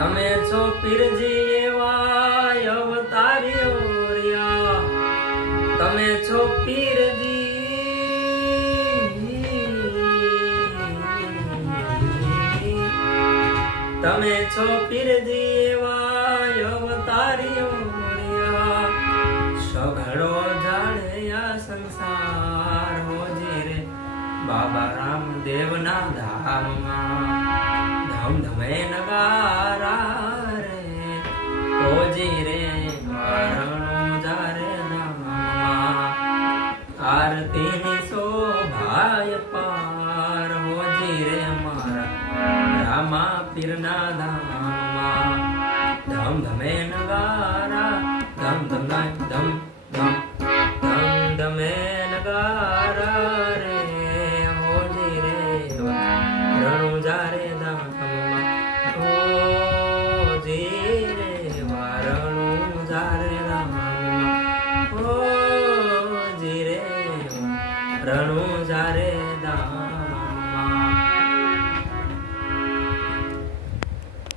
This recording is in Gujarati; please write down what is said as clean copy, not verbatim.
તમે છો પીરજી એવા અવતાર્યો રહ્યા, તમે છો પીરજી, તમે છો પીરજી એવા અવતાર્યો રહ્યા, સઘળો જાણે આ સંસાર હોજે રે બાબા રામદેવના ધામમાં ધમધમે નગારા રે હોજી રે વારણો જારે નામમાં આરતીની શોભાય પાર હોજી રે મારા રામા પીરના ધામમાં ધમધમે નગારા ધમધમ ધમ ધમ ધમધમે નગારા રે હોજી રે રણું જારે ધામમાં હોજી રે વારણું જારે ધામમાં હોજી રે રણું જારે